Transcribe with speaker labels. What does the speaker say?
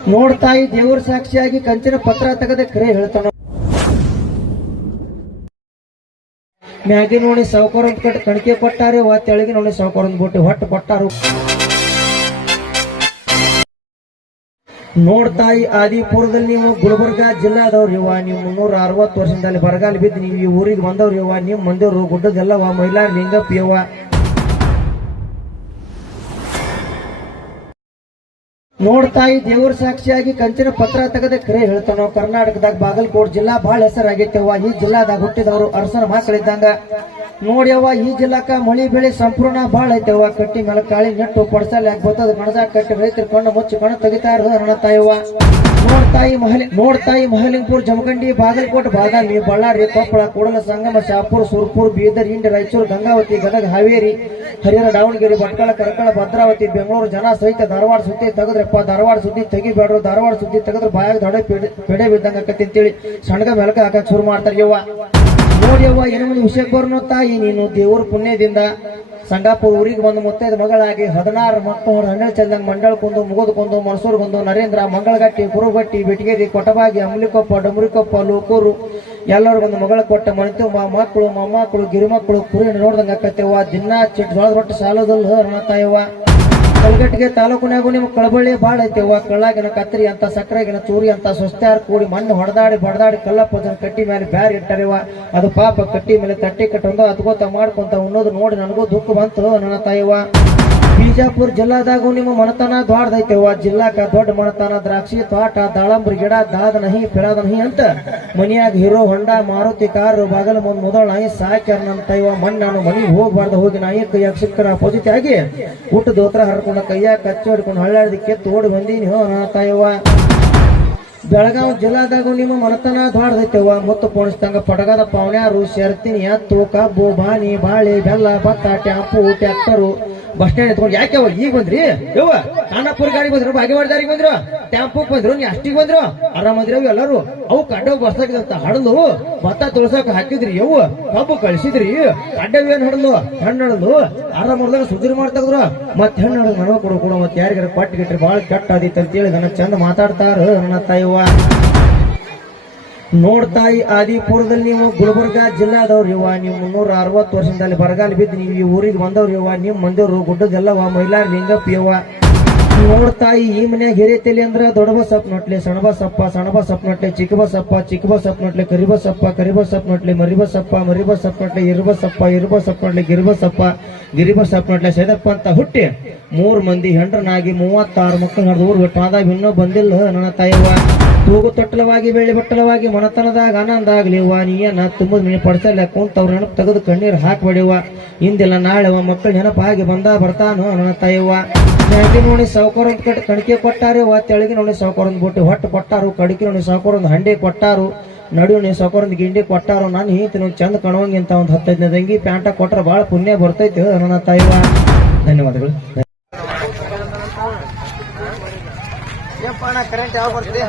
Speaker 1: ನೋಡ್ತಾಯಿ ದೇವರ ಸಾಕ್ಷಿಯಾಗಿ ಕಂಚಿನ ಪತ್ರ ತೆಗೆದ ಕರೆ ಹೇಳ್ತಾನ. ಮ್ಯಾಗಿ ನೋಡಿ ಸಾವುಕಾರ ಅಂತ ಕಟ್ ಕಣಿಕೆ ಕೊಟ್ಟಾರೆ, ವಾ ನೋಡಿ ಸಾವುಕಾರ ಬಿಟ್ಟು ಹೊಟ್ಟು ಕೊಟ್ಟಾರು. ನೋಡ್ತಾಯಿ ಆದಿಪುರದಲ್ಲಿ ನೀವು ಗುಲ್ಬರ್ಗಾ ಜಿಲ್ಲಾದವ್ರು ಇವ ನೀವು ಮುನ್ನೂರ ಅರವತ್ತು ವರ್ಷದಲ್ಲಿ ಬರಗಾಲ ಬಿದ್ದು ನೀವು ಈ ಊರಿಗೆ ಬಂದವ್ರು ಇವ ನಿಮ್ಮ ಮಂದಿರು ಗುಡ್ಡದೆಲ್ಲವ ಮಹಿಳಾ ಲಿಂಗಪ್ಪ ಯವ್ವ. ನೋಡ್ತಾಯಿ ದೇವರ ಸಾಕ್ಷಿಯಾಗಿ ಕಂಚಿನ ಪತ್ರ ತೆಗೆದ ಕರೆ ಹೇಳ್ತಾನೋ. ಕರ್ನಾಟಕದಾಗ ಬಾಗಲಕೋಟ್ ಜಿಲ್ಲಾ ಬಹಳ ಹೆಸರಾಗೈತೆವ್ವ ಈ ಜಿಲ್ಲಾದಾಗ ಹುಟ್ಟಿದವರು ಅರಸನ ಮಕ್ಕಳಿದ್ದಂಗ. ನೋಡ್ಯವ್ವ, ಈ ಜಿಲ್ಲಾಕ ಮಳಿ ಬೆಳೆ ಸಂಪೂರ್ಣ ಬಹಳ ಐತೆವ ಕಟ್ಟಿ ಮೇಲೆ ಕಾಳಿ ನೆಟ್ಟು ಪಡ್ಸಲ್ ಯಾಕೆ ಬರ್ತದ ಕಣಜ ಕಟ್ಟಿ ರೈತರು ಕಣ್ಣು ಮುಚ್ಚಿ ಕಣ್ಣು ತೆಗಿತಾ ಇರೋದು ತಾಯವ್ವ. ನೋಡ್ತಾಯಿ ಮಹಲಿ ನೋಡ್ತಾಯಿ ಮಹಲಿಂಗಪುರ, ಜಮಖಂಡಿ, ಬಾಗಲಕೋಟ್, ಬಾದಾಮಿ, ಬಳ್ಳಾರಿ, ಕೊಪ್ಪಳ, ಕೂಡಲ, ಸಂಗಮ, ಶಾಪುರ್, ಸುರ್ಪುರ್, ಬೀದರ್ ಇಂಡಿ ರಾಯಚೂರು, ಗಂಗಾವತಿ, ಗದಗ, ಹಾವೇರಿ, ಹರಿಹರ, ದಾವಣಗೆರೆ, ಭಟ್ಕಳ, ಕರಕಳ, ಭದ್ರಾವತಿ, ಬೆಂಗಳೂರು ಜನ ಸಹಿತ ಧಾರವಾಡ ಸುದ್ದಿ ತೆಗೆದ್ರಪ್ಪ. ಧಾರವಾಡ ಸುದ್ದಿ ತೆಗಿಬೇಡ್ರು, ಧಾರವಾಡ ಸುದ್ದಿ ತೆಗೆದ್ರೆ ಬಾಯಾಗ ದೊಡ್ಡ ಪೆಡೆ ಬಿದ್ದಂಗ ಅಂತೇಳಿ ಸಣ್ಣಗ ಮೆಲಕ ಹಾಕಕ್ ಶುರು ಮಾಡ್ತಾರೆ ಯವ್ವ ನೋಡ್ಯವ್ವ ಒಂದು ವಿಷಯಕ್ಕೆ ಬರ್ನೋ ತಾಯಿ ನೀನು ದೇವ್ರ ಪುಣ್ಯದಿಂದ ಸಂಗಾಪುರ ಊರಿಗೆ ಬಂದು ಮುತ್ತೈದ ಮಗಳಾಗಿ ಹದಿನಾರು ಮಕ್ಕಳು ಹನ್ನೆರಡು ಕೊಂದು ಮಂಡಳಕ್ಕೊಂದು ಮೈಸೂರು ಮನಸೂರ್ಗೊಂದು ನರೇಂದ್ರ, ಮಂಗಳಗಟ್ಟಿ ಕುರುಗಟ್ಟಿ ಬೆಟಗೇರಿ, ಕೊಟಬಾಗಿ, ಅಮ್ಲಿಕೊಪ್ಪ, ಡಮರಿಕೊಪ್ಪ, ಲೋಕೂರು, ಎಲ್ಲರೂ ಬಂದು ಮಗಳ ಕೊಟ್ಟ ಮಣಿತು ಮಕ್ಕಳು, ಮೊಮ್ಮಕ್ಕಳು, ಗಿರಿಮಕ್ಕಳು, ಕುರಿ ನೋಡ್ದಂಗೆ ಆಕತ್ತೇವ ದಿನ ಚಿಟ್, ಜೋಳದ ರೊಟ್ಟಿ ಸಾಲೋದಲ್ಲ ರಣತಾಯವ್ವ ಕಲ್ಗಟ್ಟಿಗೆ ತಾಲೂಕಿನಾಗೂ ನಿಮ್ಮ ಕಳಬಳ್ಳಿ ಬಾಳ ಐತೆವ್ವ ಕಳ್ಳಾಗಿನ ಕತ್ರಿ ಅಂತ ಸಕ್ಕರೆಗಿನ ಚೂರಿ ಅಂತ, ಸುಸ್ತಾರ ಕೂಡಿ ಮಣ್ಣು ಹೊಡೆದಾಡಿ ಬಡದಾಡಿ ಜನ ಕಟ್ಟಿ ಮೇಲೆ ಬ್ಯಾರಿ ಇಟ್ಟರಿವ ಅದು ಪಾಪ ಕಟ್ಟಿ ಮೇಲೆ ತಟ್ಟಿ ಕಟ್ಟೊಂದು ಅದ್ಗೋತ ಮಾಡ್ಕೊಂತ ಉಣ್ಣೋದು ನೋಡಿ ನನಗೂ ದುಃಖ ಬಂತು ನನ್ನ ತಾಯವ್ವ ಬಿಜಾಪುರ ಜಿಲ್ಲಾದಾಗು ನಿಮ್ಮ ಮನತನ ದೊಡ್ಡದೈತೆವ್ವ ಜಿಲ್ಲಾಕ ದೊಡ್ಡ ಮನತನ, ದ್ರಾಕ್ಷಿ, ತೋಟ, ದಾಳಂಬ್ರಿ ಗಿಡ, ದಾದ ನಹಿ, ಪಿಳಾದ ನಹಿ ಅಂತ ಮನಿಯಾಗ ಹೀರೋ ಹೊಂಡ, ಮಾರುತಿ ಕಾರು, ಬಾಗಲ ಮುಂದ್ ಮೊದಲ ನಾಯಿ, ಸಾಕ್ಯಾರ ನನ್ನ ತೈವ ಮಣ್ಣು, ನಾನು ಮನಿಗೆ ಹೋಗ್ಬಾರ್ದು, ಹೋಗಿ ನಾಯಿ ಕೈಯಾಗ ಸಿಕ್ಕರ ಅಪೋಸಿಟ್ ಆಗಿ ಊಟ ದೋತ್ರ ಹರ್ಕೊಂಡ ಕೈಯಾಗ ಕಚ್ಚಿ ಹಿಡ್ಕೊಂಡು ಹಳ್ಳಾಡ್ದಕ್ಕೆ ತೋಡಿ ಬಂದೀನಿ. ಹೋ ನನ್ನ ತಾಯವ್ವ. ಬೆಳಗಾವಿ ಜಿಲ್ಲಾದಾಗೂ ನಿಮ್ಮ ಮನತನ ದೊಡ್ಡದೈತೆವ್ವ ಮುತ್ತು ಪೋಣಿಸ್ದಂಗ ಪಡಗದ ಪಾವನ್ಯಾರು ಶರ್ತಿನಿ ಎತ್ತು ಕಬ್ಬು ಬಾನಿ ಬಾಳೆ, ಬೆಲ್ಲ, ಭತ್ತ, ಟ್ಯಾಂಪು, ಟ್ಯಾಕ್ಟರು. ಬಸ್ ಸ್ಟ್ಯಾಂಡ್ ಎತ್ಕೊಂಡು ಯಾಕೆ ಅವ ಈಗ ಬಂದ್ರಿ? ಯವ್ವ, ಖಾನಾಪುರ ಗಾಡಿ ಬಂದ್ರು ಭಾಗ್ಯವಾಡ ದಾರಿಗೆ ಬಂದ್ರು ಟ್ಯಾಂಪು ಬಂದ್ರು, ನೀ ಅಷ್ಟಿಗೆ ಬಂದ್ರು, ಆರಾಮದ್ರಿ ಅವು ಎಲ್ಲರೂ. ಅವು ಕಡ್ಡವ್ ಬರ್ಸಕ್ಕಿದಂತ ಹಡಲು ಭತ್ತ ತುಳಸಕ್ ಹಾಕಿದ್ರಿ ಯವ್ವ, ಕಬ್ಬು ಕಳಿಸಿದ್ರಿ, ಕಡ್ಡವ್ ಏನ್ ಹಡಲು ಹಣ್ಣು ಹಡಲು ಆರಾಮ ಹೊಡ್ದಾಗ ಸುದ್ದಿರಿ ಮಾಡ್ತಾಗ್ರು ಮತ್ ಹೆಣ್ಣು ಹಡದು ನನಗ ಕೊಡು ಕೊಡು ಮತ್ತೆ ಯಾರಿಗಾರ ಕೊಟ್ಟು ಗಿಟ್ರಿ ಬಾಳ ಕೆಟ್ಟ ಆದಿತ್ತು ನನ್ನ ಚಂದ ಮಾತಾಡ್ತಾರ ನನ್ನ ತಾಯಿವ್ವ ನೋಡ್ತಾಯಿ ಆದಿಪುರದಲ್ಲಿ ನೀವು ಗುಲ್ಬರ್ಗಾ ಜಿಲ್ಲಾದವ್ರು ಇವ ನೀವು ಮುನ್ನೂರ ಅರವತ್ತು ವರ್ಷದಲ್ಲಿ ಬರಗಾಲ ಬಿದ್ದು ನೀವು ಈ ಊರಿಗೆ ಬಂದವ್ರು ಇವ ನಿಮ್ಮ ಮಂದಿರು, ಗುಡ್ಡದೆಲ್ಲವ, ಮೈಲಾರ ಲಿಂಗಪ್ಪ ಯವ್ವ. ನೋಡ್ತಾಯಿ ಈ ಮನ್ಯಾಗ ಹಿರಿತಲಿ ಅಂದ್ರೆ ದೊಡ್ಡ ಸಪ್ ನೋಟ್ಲಿ ಸಣ್ಣ ಸಪ್ಪ ಸಣ್ಣ ಸಪ್ ನೋಟ್ಲಿ ಚಿಕ್ಕ ಸಪ್ಪ ಚಿಕ್ಕ ಸಪ್ ನೋಟ್ಲಿ ಕರಿಬ ಸಪ್ಪ ಕರಿಬ ಸಪ್ ನೋಟ್ಲಿ ಮರಿಬ ಸಪ್ಪ ಮರಿಬ ಸಪ್ ನೋಟ್ಲಿ ಇರುಬ ಸಪ್ಪ ಇರುಬ ಸಪ್ ನೋಟ್ಲಿ ಗಿರಿಬ ಸಪ್ಪ ಗಿರಿಬ ಸಪ್ ನೋಟ್ಲಿ ಸೈದಪ್ಪ ಅಂತ ಹುಟ್ಟಿ ಮೂರು ಮಂದಿ ಹೆಂಡ್ರನಾಗಿ ಮೂವತ್ತಾರು ಮಕ್ಕಳು ನಡೆದು ಊರು ಬಿಟ್ಟು ಇನ್ನೂ ಬಂದಿಲ್ಲ ನನ್ನ ತಾಯವ್ವ ತೂಗು ತೊಟ್ಟಲವಾಗಿ, ಬೆಳ್ಳಿ ಬಟ್ಟಲವಾಗಿ, ಮನತನದಾಗ ಆನಂದ ಆಗಲಿ ವಾ ನೀಯನ್ನ ತುಂಬದ ನೀನು ಪಡ್ಸಲ್ಲ, ಕುಂತ ಅವ್ರ ನೆನಪು ತೆಗೆದು ಕಣ್ಣೀರು ಹಾಕ್ಬೇಡಿವ ಇಂದಿಲ್ಲ ನಾಳೆವ ಮಕ್ಕಳು ನೆನಪಾಗಿ ಬಂದ ಬರ್ತಾನು ನನ್ನ ತಾಯವ್ವ. ಮ್ಯಾಗಿ ನೋಡಿ ಸಾವುಕಾರ ಕಟ್ಟಿ ಕಣಕೆ ಕೊಟ್ಟಾರೆ ವಾ ತೆಳಗೆ ನೋಡಿ ಸಾವುಕಾರ ಒಂದು ಬಿಟ್ಟು ಹೊಟ್ಟು ಕೊಟ್ಟಾರು, ಕಡಿಕೆ ನೋಡಿ ಸಾವುಕಾರ ಹಂಡಿ ಕೊಟ್ಟಾರು, ನಡು ನೀವು ಸಾವುಕಾರ ಒಂದು ಗಿಂಡಿ ಕೊಟ್ಟಾರು, ನಾನು ಹಿಂತ ಚಂದ ಕಾಣುವಂಗೆ ಅಂತ ಒಂದು ಹತ್ತೈದನೇ ದಂಗಿ ಪ್ಯಾಂಟ ಕೊಟ್ಟರೆ ಭಾಳ ಪುಣ್ಯ ಬರ್ತೈತೆ ನನ್ನ ತಾಯವ್ವ. ಧನ್ಯವಾದಗಳು.
Speaker 2: ಏನಪ್ಪ ಕರೆಂಟ್ ಯಾವಾಗ ಬರ್ತದೆ